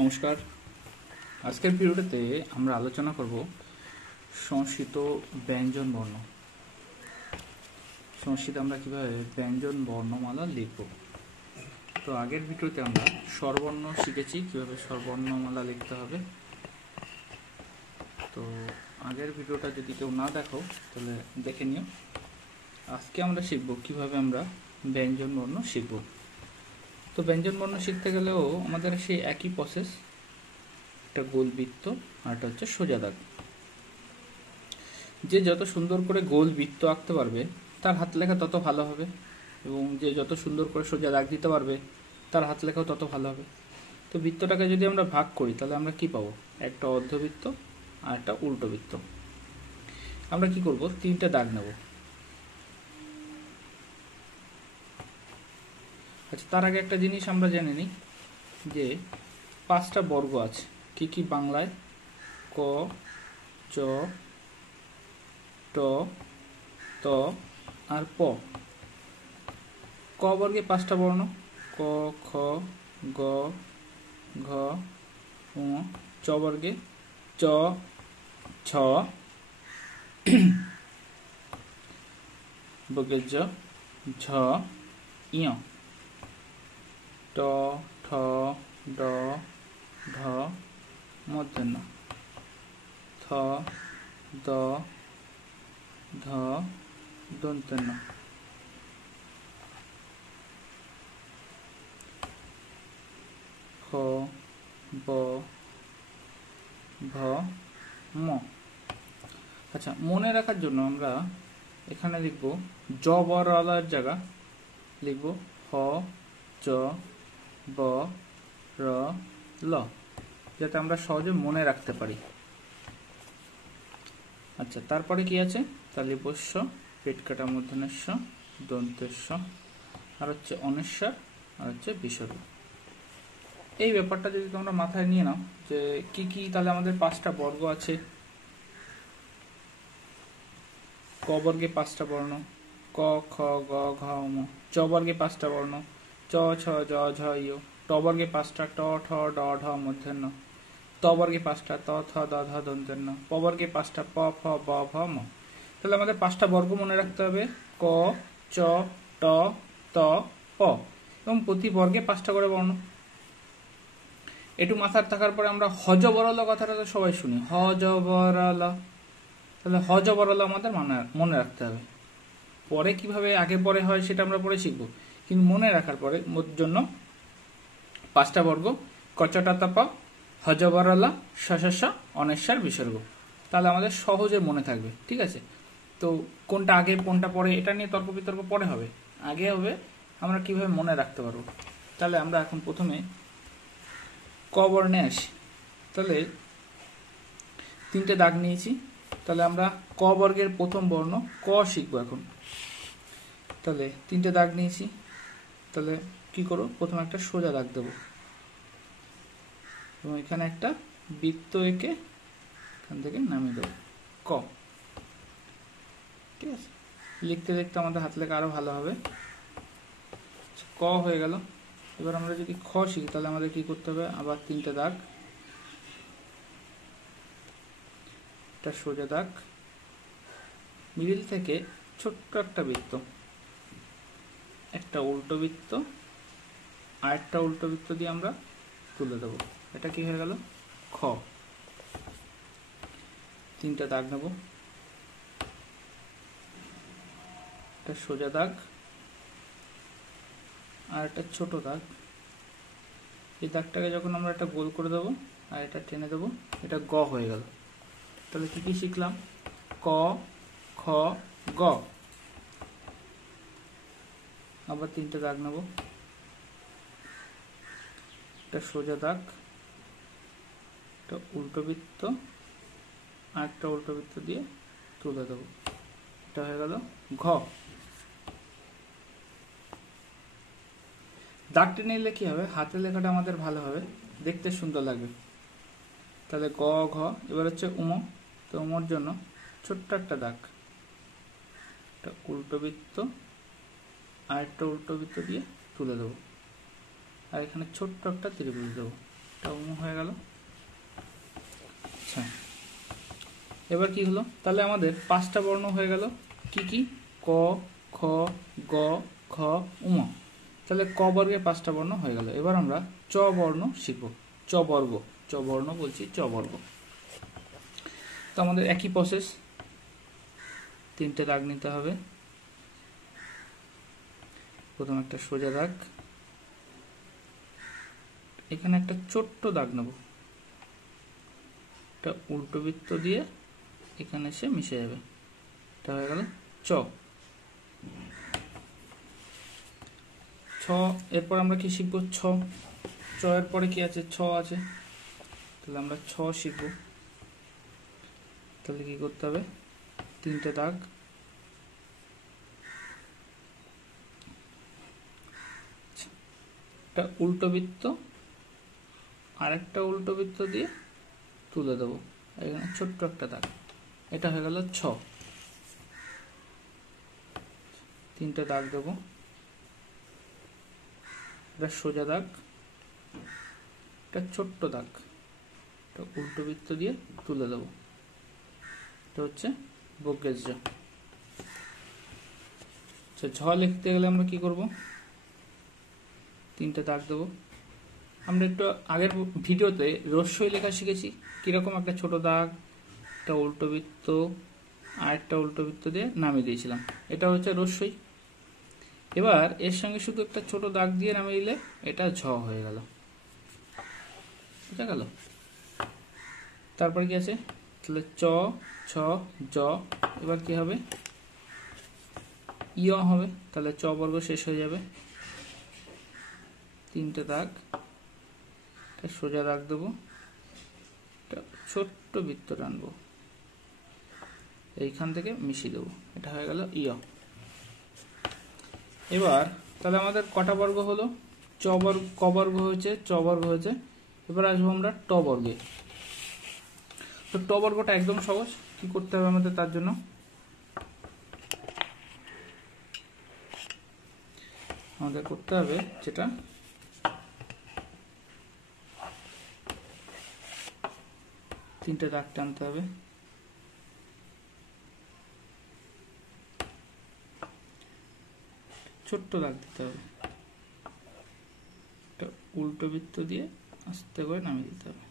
নমস্কার। আজকের ভিডিওতে আমরা আলোচনা করব সংস্কৃত ব্যঞ্জন বর্ণ। সংস্কৃত আমরা কিভাবে ব্যঞ্জন বর্ণমালা লিখব। তো আগের ভিডিওতে আমরা স্বরবর্ণ শিখেছি, কিভাবে স্বরবর্ণমালা লিখতে হবে। তো আগের ভিডিওটা যদি কেউ না দেখো তাহলে দেখে নিও। আজকে আমরা শিখব কিভাবে আমরা ব্যঞ্জন বর্ণ শিখব। তো ব্যঞ্জন বর্ণ শিখতে গেলেও আমাদের সেই একই প্রসেস, একটা গোল বৃত্ত আর একটা হচ্ছে সোজা দাগ। যে যত সুন্দর করে গোল বৃত্ত আঁকতে পারবে তার হাত লেখা তত ভালো হবে, এবং যে যত সুন্দর করে সোজা দাগ দিতে পারবে তার হাত লেখাও তত ভালো হবে। তো বৃত্তটাকে যদি আমরা ভাগ করি তাহলে আমরা কি পাবো? একটা অর্ধবৃত্ত আর একটা উল্টো বৃত্ত। আমরা কি করব? তিনটা দাগ নেব। আচ্ছা, তার আগে একটা জিনিস আমরা জেনে নিই যে 5টা বর্গ আছে। কি কি বাংলায়? ক, চ, ট, ত আর প। ক বর্গে 5টা বর্ণ: ক, খ, গ, ঘ, ঙ। চ বর্গে চ, ছ, বর্গে জ, ঝ, ইয়। ট, ঠ, ড, ঢ, মূর্ধন্য। থ, দ, ধ, দন্ত্যন্য। খ, ব, ভ, ম। আচ্ছা, মনে রাখার জন্য আমরা এখানে লিখব জ বড়ালার জায়গা লিখব হ, জ, ব, র, ল, যাতে আমরা সহজে মনে রাখতে পারি। আচ্ছা, তারপরে কি আছে? তাহলে বস্য, পেট কাটা মূর্ধন্যস্য, দন্তেস্য, আর হচ্ছে অনেশ্বর, আর হচ্ছে বিসর্গ। এই ব্যাপারটা যদি তোমরা মাথায় নিয়ে নাও যে কি কি, তাহলে আমাদের 5টা বর্গ আছে। ক বর্গে 5টা বর্ণ: ক, খ, গ, ঘ, ম। চ বর্গে 5টা বর্ণ: চ, ছ, জ, ঝ, ইয়। ট বর্গে 5টা: ট, ঠ, ড, ঢ, মূর্ধন্য। ত বর্গে 5টা: ত, থ, দ, ধ, দন্ত্যন্য। প বর্গে 5টা: প, ফ, ব, ভ, ম। তাহলে আমাদের 5টা বর্গ মনে রাখতে হবে: ক, চ, ট, ত, প, এবং প্রতি বর্গে 5টা করে বর্ণ। একটু মাথায় থাকার পরে আমরা হজ বরল কথাটা তো সবাই শুনি, হজ বরল। তাহলে হজ বরল আমাদের মনে রাখতে হবে। পরে কিভাবে আগে পরে হয় সেটা আমরা পরে শিখব, কিন্তু মনে রাখার পরে জন্য 5টা বর্গ: কচটা তাপা, হজ বরলা, শশস্য, অনেশ্বর, বিসর্গ। তাহলে আমাদের সহজে মনে থাকবে। ঠিক আছে? তো কোনটা আগে কোনটা পরে এটা নিয়ে তর্ক বিতর্ক পরে হবে, আগে হবে আমরা কিভাবে মনে রাখতে পারবো। তাহলে আমরা এখন প্রথমে ক বর্ণে আসি। তাহলে 3টে দাগ নিয়েছি। তাহলে আমরা ক বর্গের প্রথম বর্ণ ক শিখবো এখন। তাহলে 3টে দাগ নিয়েছি। তাহলে কি করব? প্রথমে একটা সোজা দাগ দেবো এবং এখানে একটা বৃত্ত এঁকে এখান থেকে নামিয়ে দেবো ক। ঠিক আছে? লিখতে লিখতে আমাদের হাত লেখা আরো ভালো হবে। ক হয়ে গেল। এবার আমরা যদি খ শিখি তাহলে আমাদের কি করতে হবে? আবার 3টে দাগ, একটা সোজা দাগ, মিডিল থেকে ছোট্ট একটা বৃত্ত, একটা উল্টো বৃত্ত, আর একটা উল্টো বৃত্ত দিয়ে আমরা তুলে দেবো। এটা কি হয়ে গেল? খ। 3টে দাগ নেব, একটা সোজা দাগ আর একটা ছোট দাগ। এই দাগটাকে যখন আমরা একটা গোল করে দেবো আর এটা টেনে দেবো, এটা গ হয়ে গেল। তাহলে কি কি শিখলাম? ক, খ, গ। আবার 3টে দাগ নেব, একটা সোজা দাগ, একটা উল্টো বৃত্ত আর একটা উল্টো বৃত্ত দিয়ে তুলে দেবো। এটা হয়ে গেল ঘ। দাগ টেনে নিলে কি হবে? হাতের লেখাটা আমাদের ভালো হবে, দেখতে সুন্দর লাগবে। তাহলে গ, ঘ। এবার হচ্ছে উম। তো উমর জন্য ছোট্ট একটা দাগ, একটা উল্টো বৃত্ত আর একটা উল্টো বৃত্ত দিয়ে তুলে দেবো, আর এখানে ছোট্ট একটা ত্রিভুজ দেবো। হয়ে গেল। আচ্ছা, এবার কি হলো, তাহলে আমাদের 5টা বর্ণ হয়ে গেল। কি কি? ক, খ, গ, ঘ, উম। তাহলে ক বর্গে 5টা বর্ণ হয়ে গেল। এবার আমরা চ বর্ণ শিখব। চ বর্গ, চ বর্ণ বলছি, চ বর্গ। তো আমাদের একই প্রসেস, 3টে দাগ নিতে হবে। প্রথম একটা সোজা দাগ, এখানে একটা ছোট্ট দাগ নেব, এটা উল্টো বৃত্ত দিয়ে এখানে এসে মিশে যাবে। এটা হয়ে গেল চ। ছ, এরপর আমরা কি শিখবো? ছ। চ এর পরে কি আছে? ছ আছে। তাহলে আমরা ছ শিখব। তাহলে কি করতে হবে? 3টে দাগ, একটা উল্টো বৃত্ত, আরেকটা উল্টো বৃত্ত দিয়ে তুলে দেবো, এখানে ছোট্ট একটা দাগ। এটা হয়ে গেল ছ। 3টে দাগ দেবো, এটা সোজা দাগ, এটা ছোট্ট দাগ, এটা উল্টো বৃত্ত দিয়ে তুলে দেবো। এটা হচ্ছে বর্গের জ। আচ্ছা, ঝ লিখতে গেলে আমরা কি করব? 3টে দাগ দেবো। আমরা একটু আগের ভিডিওতে রস্যই লেখা শিখেছি, কিরকম একটা ছোট দাগ, একটা উল্টো বৃত্ত, আর একটা উল্টো বৃত্ত দিয়ে নামিয়ে দিয়েছিলাম। এটা হচ্ছে রস্যই। এবার এর সঙ্গে শুধু একটা ছোট দাগ দিয়ে নামিয়ে দিলে এটা ঝ হয়ে গেল। বুঝা গেল? তারপরে কি আছে? তাহলে চ, ছ, জ। এবার কি হবে? ইয় হবে। তাহলে চ বর্গ শেষ হয়ে যাবে। 3টে দাগ, সোজা দাগ দেবো, ছোট্ট বৃত্ত টানবো, এইখান থেকে মিশিয়ে দেবো। এটা হয়ে গেল ইয়। এবার তাহলে আমাদের কটা বর্গ হলো? চ বর্গ, ক বর্গ হয়েছে, চ বর্গ হয়েছে। এবার আসবো আমরা ট বর্গে। তো ট বর্গটা একদম সহজ। কি করতে হবে আমাদের? তার জন্য আমাদের করতে হবে যেটা, তিনটে দাগ টানতে হবে, ছোট্ট দাগ দিতে হবে, একটা উল্টো বৃত্ত দিয়ে আস্তে করে নামিয়ে দিতে হবে।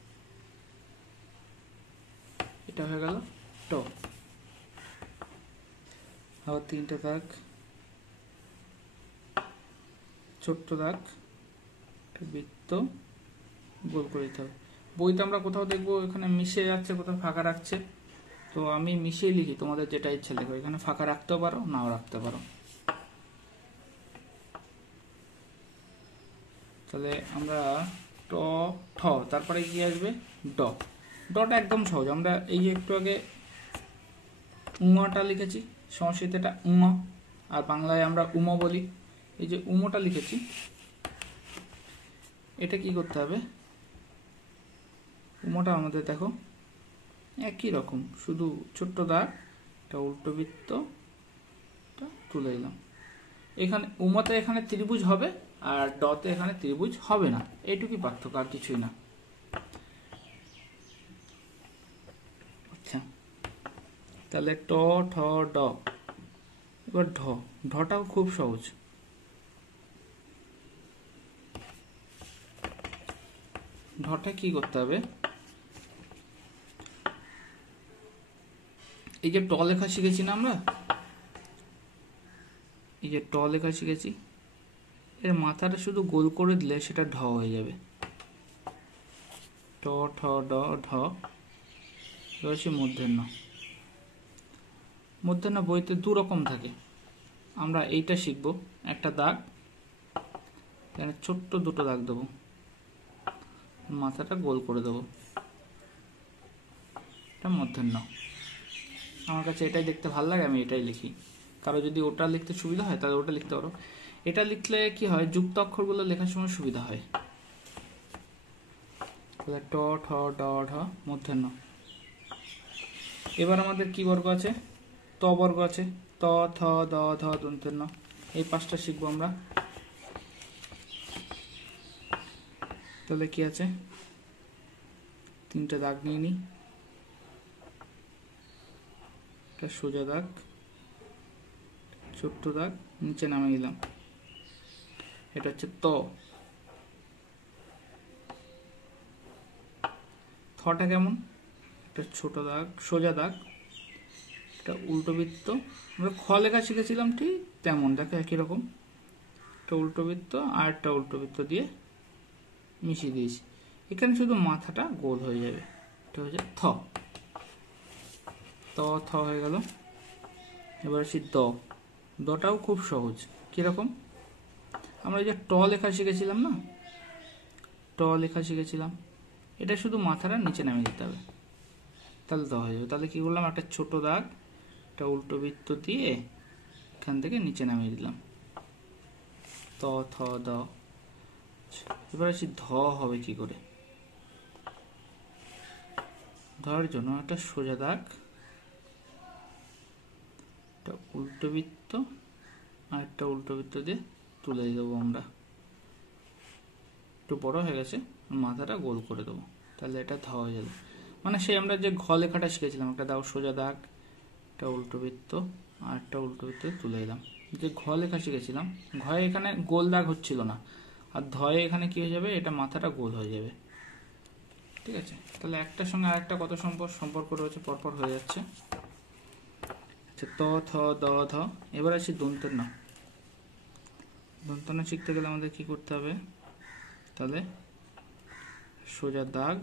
এটা হয়ে গেল ট। আবার 3টে দাগ, ছোট্ট দাগ, বৃত্ত গোল করে দিতে হবে। বইতে আমরা কোথাও দেখবো এখানে মিশে যাচ্ছে, কোথাও ফাঁকা রাখছে, তো আমি মিশিয়ে লিখি, তোমাদের যেটা ইচ্ছে লেখো। এখানে ফাঁকা রাখতেও পারো, নাও রাখতে পারো। তাহলে আমরা ট, ঠ, তারপরে কি আসবে? ড। ডটা একদম সহজ। আমরা এই যে একটু আগে উঙটা লিখেছি, সংস্কৃতে এটা উঙ, আর বাংলায় আমরা উম বলি। এই যে উমটা লিখেছি, এটা কি করতে হবে? উমটা আমাদের দেখো একই রকম, শুধু ছোট্ট দাগ, একটা উল্টো বৃত্ত তুলে দিলাম। এখানে উমতে এখানে ত্রিভুজ হবে, আর ডতে এখানে ত্রিভুজ হবে না, এইটুকুই পার্থক্য, আর কিছুই না। আচ্ছা, তাহলে ট, ঠ, ড। এবার ঢ। ঢটাও খুব সহজ। ঢটা কি করতে হবে? এই যে ট লেখা শিখেছি না আমরা, এই যে ট লেখা শিখেছি, এর মাথাটা শুধু গোল করে দিলে সেটা ঢ হয়ে যাবে। ট, ঠ, ড, ঢ। রয়েছে মূর্ধন্য। মূর্ধন্য বইতে 2 রকম থাকে, আমরা এইটা শিখবো। একটা দাগ, এখানে ছোট্ট 2টো দাগ দেবো, মাথাটা গোল করে দেবো, এটা মূর্ধন্য। আমার কাছে এটাই দেখতে ভালো লাগে, আমি এটাই লিখি। কারো যদি ওটা লিখতে সুবিধা হয় তাহলে ওটা লিখতে পারো। এটা লিখলে কি হয়? যুক্ত অক্ষরগুলো লেখার সময় সুবিধা হয়। তাহলে ট, ঠ, ড, ঢ, মূর্ধন্য। এবার আমাদের কি বর্গ আছে? ত বর্গ আছে। ত, থ, দ, ধ, দন্তেন্য। এই 5টা শিখবো আমরা। তাহলে কি আছে? তিনটে দাগ নিয়ে নিই, একটা সোজা দাগ, ছোট্ট দাগ, নিচে নামিয়ে দিলাম। এটা হচ্ছে ত। থটা কেমন? একটা ছোট দাগ, সোজা দাগ, একটা উল্টো বৃত্ত। আমরা খ লেখা শিখেছিলাম ঠিক তেমন, দেখো একই রকম, একটা উল্টো বৃত্ত আর একটা উল্টো বৃত্ত দিয়ে মিশিয়ে দিয়েছি। এখানে শুধু মাথাটা গোল হয়ে যাবে। এটা হচ্ছে থ। ত থ হয়ে গেল। এবার আসি দ। দটাও খুব সহজ। কিরকম? আমরা যে ট লেখা শিখেছিলাম না, ট লেখা শিখেছিলাম, এটা শুধু মাথাটা নিচে নামিয়ে দিতে হবে, তাহলে দ হয়ে যাবে। তাহলে কি করলাম, একটা ছোট দাগ, একটা উল্টো বৃত্ত দিয়ে এখান থেকে নিচে নামিয়ে দিলাম, ত থ দ। এবার আসি ধ হবে কি করে। ধর জন্য একটা সোজা দাগ, একটা উল্টো বৃত্ত আর একটা উল্টো বৃত্ত দিয়ে তুলে দেবো আমরা। একটু বড় হয়ে গেছে, মাথাটা গোল করে দেবো, তাহলে এটা ধ হয়ে যাবে। মানে সেই আমরা যে ঘ লেখাটা শিখেছিলাম, একটা দাও সোজা দাগ, একটা উল্টো বৃত্ত আর একটা উল্টো বৃত্ত তুলে দিলাম। যে ঘ লেখা শিখেছিলাম, ঘয়ে এখানে গোল দাগ হচ্ছিল না, আর ধয়ে এখানে কি হয়ে যাবে, এটা মাথাটা গোল হয়ে যাবে। ঠিক আছে, তাহলে একটার সঙ্গে আরেকটা কত সম্পর্ক রয়েছে, পরপর হয়ে যাচ্ছে। আচ্ছা, ত থ দ ধ। এবার আসি দন্তের না। দন্তের না শিখতে গেলে আমাদের কি করতে হবে, তাহলে সোজা দাগ,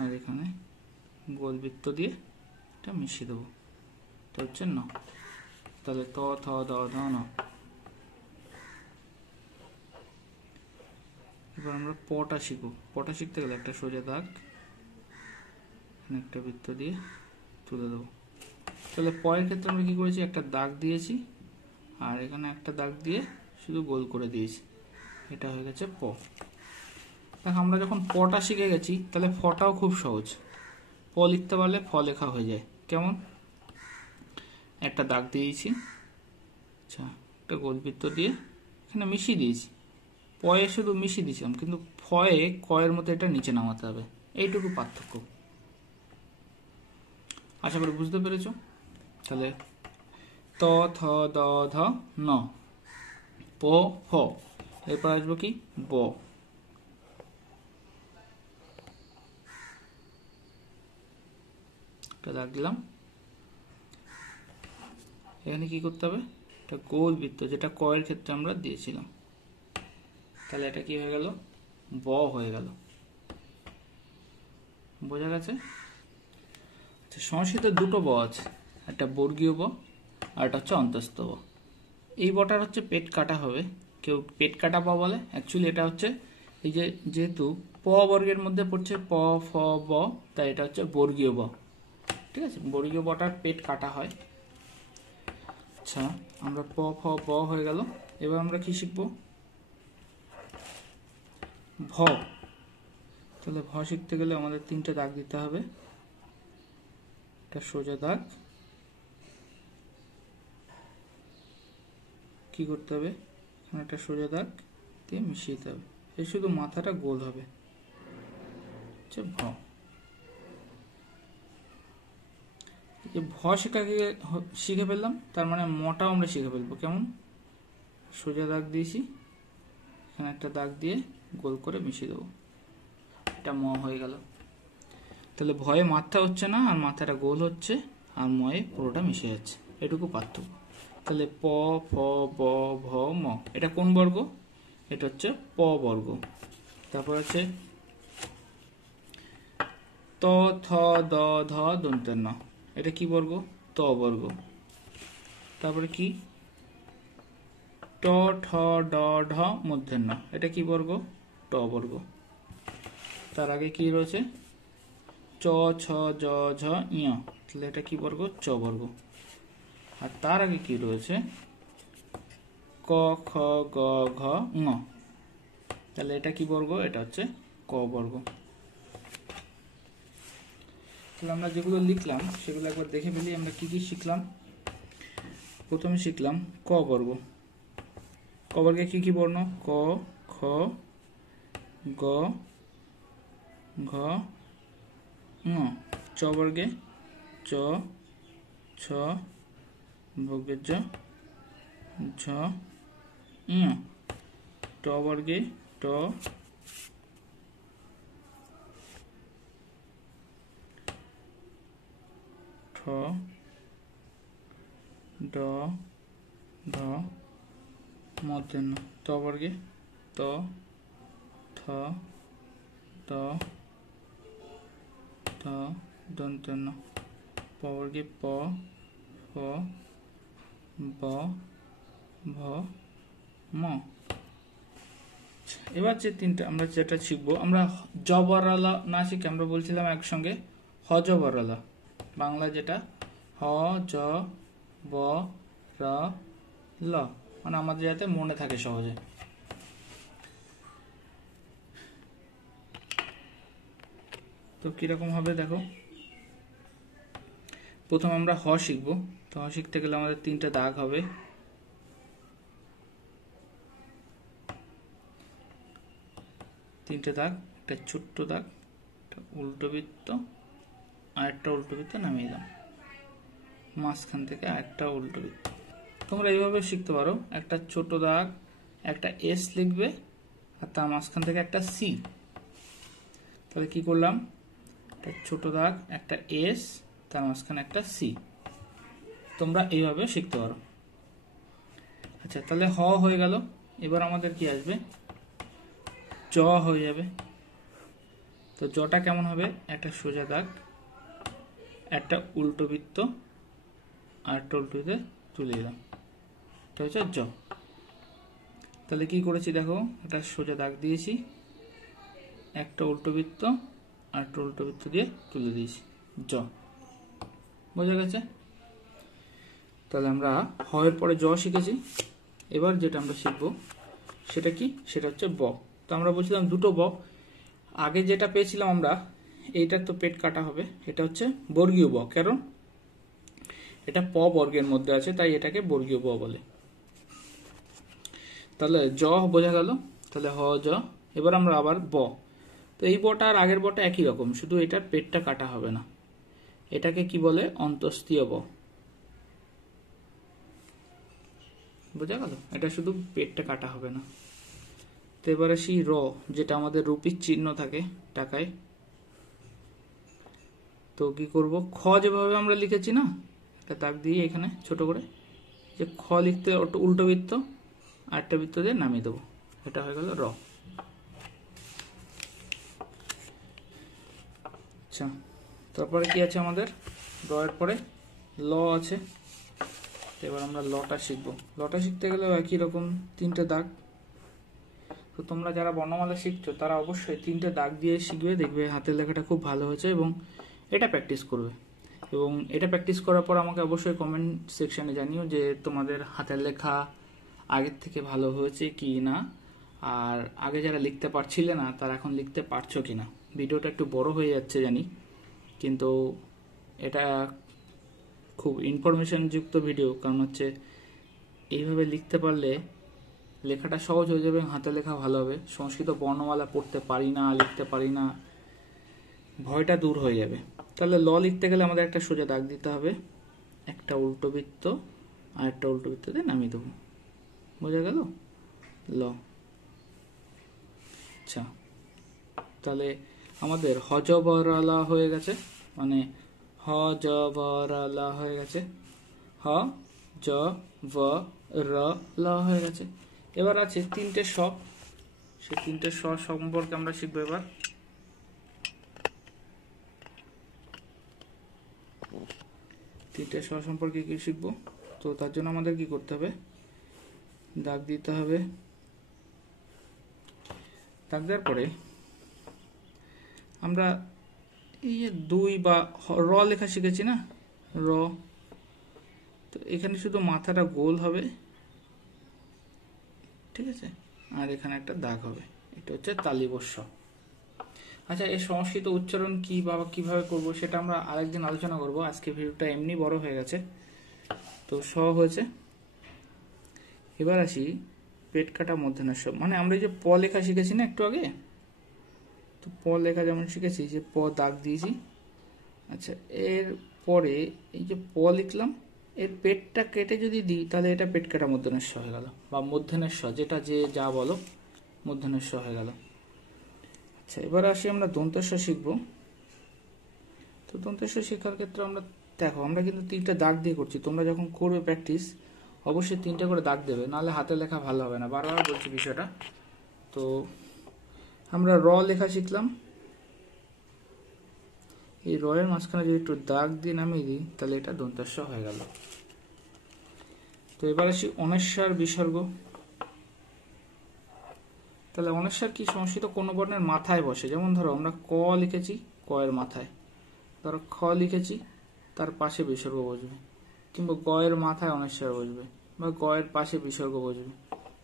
আর এখানে গোল বৃত্ত দিয়ে এটা মিশিয়ে দেবো, এটা হচ্ছে ন। তাহলে ত থ দ ধ ন। এবার আমরা পটা শিখবো। পটা শিখতে গেলে একটা সোজা দাগ, এখানে একটা বৃত্ত দিয়ে তুলে দেবো। তাহলে পয়ের ক্ষেত্রে আমরা কি করেছি, একটা দাগ দিয়েছি আর এখানে একটা দাগ দিয়ে শুধু গোল করে দিয়েছি, এটা হয়ে গেছে প। দেখো আমরা যখন পটা শিখে গেছি, তাহলে ফটাও খুব সহজ। প লিখতে পারলে ফ লেখা হয়ে যায়। কেমন? একটা দাগ দিয়েছি, আচ্ছা, একটা গোল বৃত্ত দিয়ে এখানে মিশিয়ে দিয়েছি, পয়ে শুধু মিশিয়ে দিয়েছিলাম, কিন্তু ফয়ে কয়ের মতো এটা নিচে নামাতে হবে, এইটুকু পার্থক্য। আশা করি বুঝতে পেরেছ। তাহলে ত থ দ ধ ন, প ফ। এরপর আসবো কি, ব। একটা দাগ দিলাম, এখানে কি করতে হবে, একটা গোল বৃত্ত, যেটা কয়ের ক্ষেত্রে আমরা দিয়েছিলাম। তাহলে এটা কি হয়ে গেল, ব হয়ে গেল। বোঝা গেছে? আচ্ছা, সংস্কৃতে দুটো ব আছে, একটা বর্গীয় ব আর একটা হচ্ছে অন্তস্থ ব। এই বটার হচ্ছে পেট কাটা হবে, কেউ পেট কাটা ব বলে। অ্যাকচুয়ালি এটা হচ্ছে এই যে, যেহেতু প বর্গের মধ্যে পড়ছে প ফ ব, তাই এটা হচ্ছে বর্গীয় ব। ঠিক আছে, বর্গীয় বটার পেট কাটা হয়। আচ্ছা, আমরা প ফ ব হয়ে গেল। এবার আমরা কি শিখব, ভ। তাহলে ভ শিখতে গেলে আমাদের তিনটে দাগ দিতে হবে, একটা সোজা দাগ, কি করতে হবে, এখানে একটা সোজা দাগ দিয়ে মিশিয়ে দিতে হবে, এই শুধু মাথাটা গোল হবে, আচ্ছা ভ। এই ভ শিখে ফেললাম, তার মানে মটাও আমরা শিখে ফেলবো। কেমন? সোজা দাগ দিয়েছি, এখানে একটা দাগ দিয়ে গোল করে মিশিয়ে দেবো, এটা ম হয়ে গেল। তাহলে ভয়ে মাথা হচ্ছে না, আর মাথাটা গোল হচ্ছে, আর ময়ে পুরোটা মিশে যাচ্ছে, এটুকু পার্থক্য। তাহলে প ফ ব ভ ম, এটা কোন বর্গ, এটা হচ্ছে প বর্গ। তারপর হচ্ছে ত থ দ ধ দন্তের ন, এটা কি বর্গ, ত বর্গ। তারপরে কি, ট ঠ ড ঢ মূর্ধন্য ন, এটা কি বর্গ, ট বর্গ। তার আগে কি রয়েছে, চ ছ জ ঝ ঞ, তাহলে এটা কি বর্গ, চ বর্গ। আর তার আগে কি রয়েছে, ক খ গ ঘ ঙ, তাহলে এটা কি বর্গ, এটা হচ্ছে ক বর্গ। তাহলে আমরা যেগুলো লিখলাম সেগুলো একবার দেখে ফেলি, আমরা কি কি শিখলাম। প্রথমে শিখলাম ক বর্গ। ক বর্গে কি কি বর্ণ, ক খ খ গ ঘ ঙ, চ বর্গে চ ছ বর্গে জ ঝ ঞ, ট বর্গে ট ঠ ড ঢ মূর্ধন্য, ত বর্গে ত থ দ ধ দন্ত্যন্য, প বর্গে প ফ ব ভ ম। এবার যে তিনটা আমরা যেটা শিখবো, আমরা জবরালা না শিখে আমরা বলছিলাম একসঙ্গে হজবরালা, বাংলা যেটা হ জ ব র ল, মানে আমাদের যাতে মনে থাকে সহজে। তো কিরকম হবে দেখো, প্রথম আমরা হ শিখবো। তো হ শিখতে গেলে আমাদের তিনটা দাগ হবে। তিনটে দাগ, একটা ছোট্ট দাগ, একটা উল্টো বৃত্ত, আর একটা উল্টো বৃত্ত নামিয়ে দাও, মাঝখান থেকে আরেকটা উল্টো বৃত্ত। তোমরা এইভাবে শিখতে পারো, একটা ছোট দাগ, একটা এস লিখবে, আর তার মাঝখান থেকে একটা সি। তাহলে কি করলাম, একটা ছোট দাগ, একটা এস, তার মাঝখানে একটা সি। তোমরা এইভাবে শিখতে পারো। আচ্ছা, তাহলে হ হয়ে গেল। এবার আমাদের কি আসবে, জ হয়ে যাবে। তো জটা কেমন হবে, একটা সোজা দাগ, একটা উল্টো বৃত্ত, আর একটা উল্টো বৃত্তে তুলে দিলাম, এটা হচ্ছে জ। তাহলে কি করেছি দেখো, একটা সোজা দাগ দিয়েছি, একটা উল্টো বৃত্ত আর একটা উল্টো বৃত্ত দিয়ে তুলে দিয়েছি, জ। বোঝা গেছে? তাহলে আমরা হ এর পরে জ শিখেছি। এবার যেটা আমরা শিখবো সেটা কি, সেটা হচ্ছে ব। তো আমরা বলছিলাম দুটো ব, আগে যেটা পেয়েছিলাম আমরা, এইটার তো পেট কাটা হবে, এটা হচ্ছে বর্গীয় ব, কারণ এটা প বর্গের মধ্যে আছে, তাই এটাকে বর্গীয় ব বলে। তাহলে জ বোঝা গেল, তাহলে হ জ। এবার আমরা আবার ব। তো এই বটা আর আগের বটা একই রকম, শুধু এটার পেটটা কাটা হবে না। এটাকে কি বলে, অন্তস্তীয় ব। বোঝা গেল, এটা শুধু পেটটা কাটা হবে না। তো এবার আসি র, যেটা আমাদের রুপির চিহ্ন থাকে টাকায়। তো কি করব, খ যেভাবে আমরা লিখেছি না, একটা দাগ দিয়ে এখানে ছোট করে, যে খ লিখতে উল্টো বৃত্ত আর একটা বৃত্ত দিয়ে নামিয়ে দেবো, এটা হয়ে গেল র। আচ্ছা, তারপরে কি আছে আমাদের, র এর পরে ল আছে। এবার আমরা লটা শিখবো। লটা শিখতে গেলে একই রকম তিনটে দাগ। তো তোমরা যারা বর্ণমালা শিখছো তারা অবশ্যই তিনটে দাগ দিয়ে শিখবে, দেখবে হাতের লেখাটা খুব ভালো হয়েছে, এবং এটা প্র্যাকটিস করবে। এবং এটা প্র্যাকটিস করার পর আমাকে অবশ্যই কমেন্ট সেকশনে জানিও যে তোমাদের হাতের লেখা আগের থেকে ভালো হয়েছে কি না, আর আগে যারা লিখতে পারছিলে না তারা এখন লিখতে পারছো কি না। ভিডিওটা একটু বড় হয়ে যাচ্ছে জানি, কিন্তু এটা খুব ইনফরমেশনযুক্ত ভিডিও, কারণ হচ্ছে এইভাবে লিখতে পারলে লেখাটা সহজ হয়ে যাবে, হাতে লেখা ভালো হবে। সংস্কৃত বর্ণমালা পড়তে পারি না, লিখতে পারি না, ভয়টা দূর হয়ে যাবে। তাহলে ল লিখতে গেলে আমাদের একটা সোজা দাগ দিতে হবে, একটা উল্টো বৃত্ত আর একটা উল্টো বৃত্ত দিয়ে নামিয়ে দেবো। বোঝা গেল ল। আচ্ছা, তাহলে আমাদের হজবরালা হয়ে গেছে, মানে হজবরালা হয়ে গেছে, হ জ ব র ল হয়ে গেছে। এবার আছে তিনটে স, সেই তিনটে স সম্পর্কে আমরা শিখবো। এবার তিনটে স সম্পর্কে কি শিখবো, তো তার জন্য আমাদের কি করতে হবে, দাগ দিতে হবে। দাগ দেওয়ার পরে আমরা এই যে দুই বা র লেখা শিখেছি না, র। তো এখানে শুধু মাথাটা গোল হবে, ঠিক আছে, আর এখানে একটা দাগ হবে, এটা হচ্ছে তালিবস্য। আচ্ছা, এই সংস্কৃত উচ্চারণ কি বা কিভাবে করব সেটা আমরা আরেকদিন আলোচনা করব। আজকে ভিডিওটা এমনি বড় হয়ে গেছে। তো স হয়েছে। এবার আসি পেট কাটা মূর্ধন্য স, মানে আমরা এই যে প লেখা শিখেছি না একটু আগে, তো প লেখা যেমন শিখেছি যে প দাগ দিয়েছি। আচ্ছা, এর পরে এই যে প লিখলাম, এর পেটটা কেটে যদি দিই তাহলে এটা পেট কাটা মূর্ধন্য স হয়ে গেল, বা মূর্ধন্য স, যেটা যে যা বলো মূর্ধন্য স হয়ে গেল। আচ্ছা, এবার আসি আমরা দন্ত স শিখবো। তো দন্ত স শেখার ক্ষেত্রে আমরা দেখো, আমরা কিন্তু 3টা দাগ দিয়ে করছি। তোমরা যখন করবে প্র্যাকটিস অবশ্যই 3টে করে দাগ দেবে, নাহলে হাতে লেখা ভালো হবে না। বারবার বলছি বিষয়টা। তো আমরা র লেখা শিখলাম, এই র এর মাঝখানে যদি একটু দাগ দিয়ে নামিয়ে দিই তাহলে এটা দন্তাস্ব হয়ে গেল। তো এবার আসি অনেশ্বর বিসর্গ। তাহলে অনেশ্বর কি সংস্কৃত কোন বর্ণের মাথায় বসে, যেমন ধরো আমরা ক লিখেছি, ক এর মাথায়, ধরো খ লিখেছি, তার পাশে বিসর্গ বসবে, কিংবা গ এর মাথায় অনেশ্বর বসবে, বা গ এর পাশে বিসর্গ বসবে।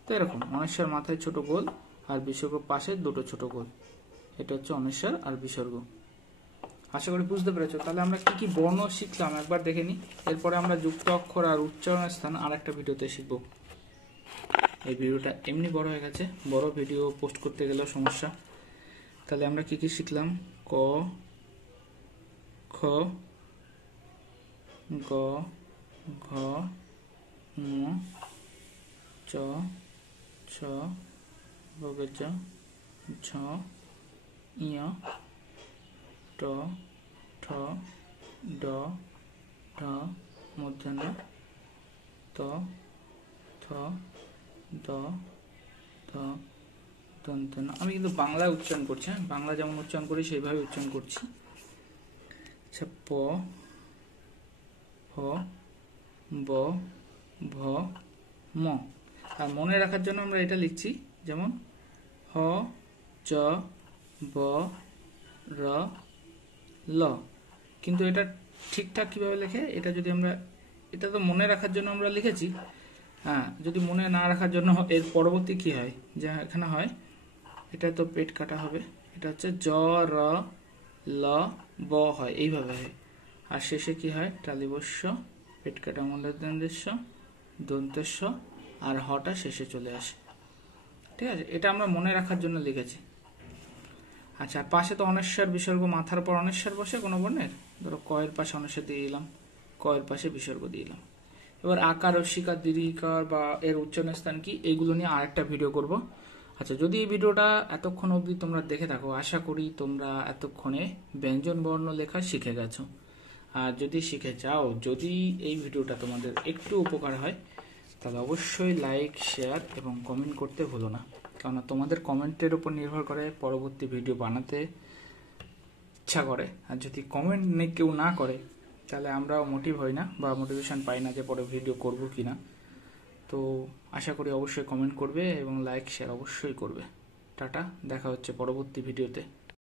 তো এরকম অনেশ্বর মাথায় ছোট গোল আর বিসর্গ পাশে দুটো ছোট গোল, এটা হচ্ছে অনেশ্বর আর বিসর্গ। আশা করি বুঝতে পেরেছো। তাহলে আমরা কি কি বর্ণ শিখলাম একবার দেখে নিই, এরপরে আমরা যুক্ত অক্ষর আর উচ্চারণের স্থান আর একটা ভিডিওতে শিখবো। এই ভিডিওটা এমনি বড় হয়ে গেছে, বড় ভিডিও পোস্ট করতে গেলেও সমস্যা। তাহলে আমরা কি কি শিখলাম, ক, খ, গ, ঘ, ঙ, চ, ছ, বর্গের জ, ঝ, ইয়, ট, ঠ, ড, ঢ, মূর্ধন্য, ত, থ, দ, ধ, দন্তন্য। আমি কিন্তু বাংলায় উচ্চারণ করছি, হ্যাঁ, বাংলা যেমন উচ্চারণ করি সেইভাবে উচ্চারণ করছি। আচ্ছা, প, হ, ব, ভ, ম। আর মনে রাখার জন্য আমরা এটা লিখছি, যেমন হ, চ, ব, র, ল। কিন্তু এটা ঠিকঠাক কিভাবে লেখে, এটা যদি আমরা, এটা তো মনে রাখার জন্য আমরা লিখেছি, হ্যাঁ, যদি মনে না রাখার জন্য এর পরবর্তী কি হয়, যা এখানে হয়, এটা তো পেট কাটা হবে, এটা হচ্ছে জ, র, ল, ব হয়, এইভাবে হয়। আর শেষে কি হয়, টালিবস্য, পেট কাটা মূর্ধন্যস্ব, দন্তেস্ব, আর হটা শেষে চলে আসে। ঠিক আছে, এটা আমরা মনে রাখার জন্য লিখেছি। আচ্ছা, আর পাশে তো অনেশ্বর বিসর্গ, মাথার পর অনেশ্বর বসে কোনো বর্ণের, ধরো ক এর পাশে অনেশ্বর দিয়ে দিলাম, ক এর পাশে বিসর্গ দিয়ে দিলাম। এবার আকার, রস্যিকার, দীর্ঘিকার বা এর উচ্চারণ স্থান কি, এইগুলো নিয়ে আরেকটা ভিডিও করব। আচ্ছা, যদি এই ভিডিওটা এতক্ষণ অবধি তোমরা দেখে থাকো, আশা করি তোমরা এতক্ষণে ব্যঞ্জন বর্ণ লেখা শিখে গেছো। আর যদি শিখে যাও, যদি এই ভিডিওটা তোমাদের একটু উপকার হয়, তাহলে অবশ্যই লাইক, শেয়ার এবং কমেন্ট করতে ভুলো না, কেননা তোমাদের কমেন্টের উপর নির্ভর করে পরবর্তী ভিডিও বানাতে ইচ্ছা করে। আর যদি কমেন্ট কেউ না করে তাহলে আমরাও মোটিভ হই না বা মোটিভেশন পাই না যে পরে ভিডিও করব কিনা। তো আশা করি অবশ্যই কমেন্ট করবে এবং লাইক শেয়ার অবশ্যই করবে। টাটা, দেখা হচ্ছে পরবর্তী ভিডিওতে।